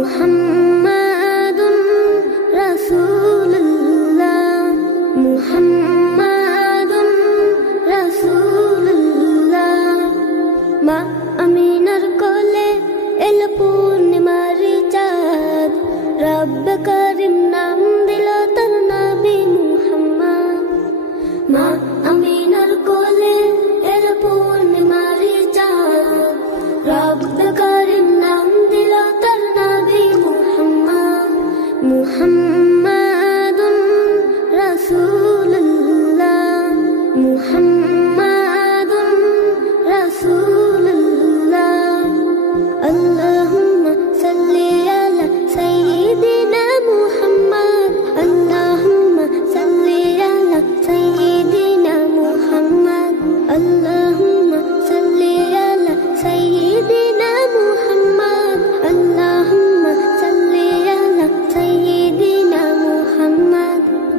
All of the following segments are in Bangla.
Muhammad. Muhammad.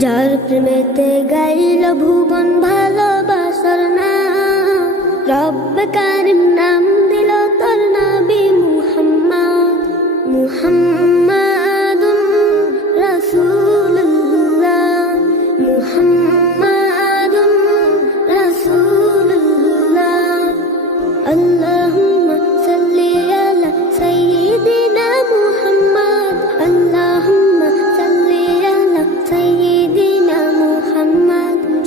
যার প্রেমেতে গাইল ভুবন ভালোবাসার না রব কারিম নাম দিল তোর নবী মুহাম্মদ মুহাম্মাদুন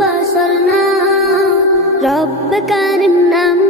ভালোবাসার না রব্ব কারিম নাম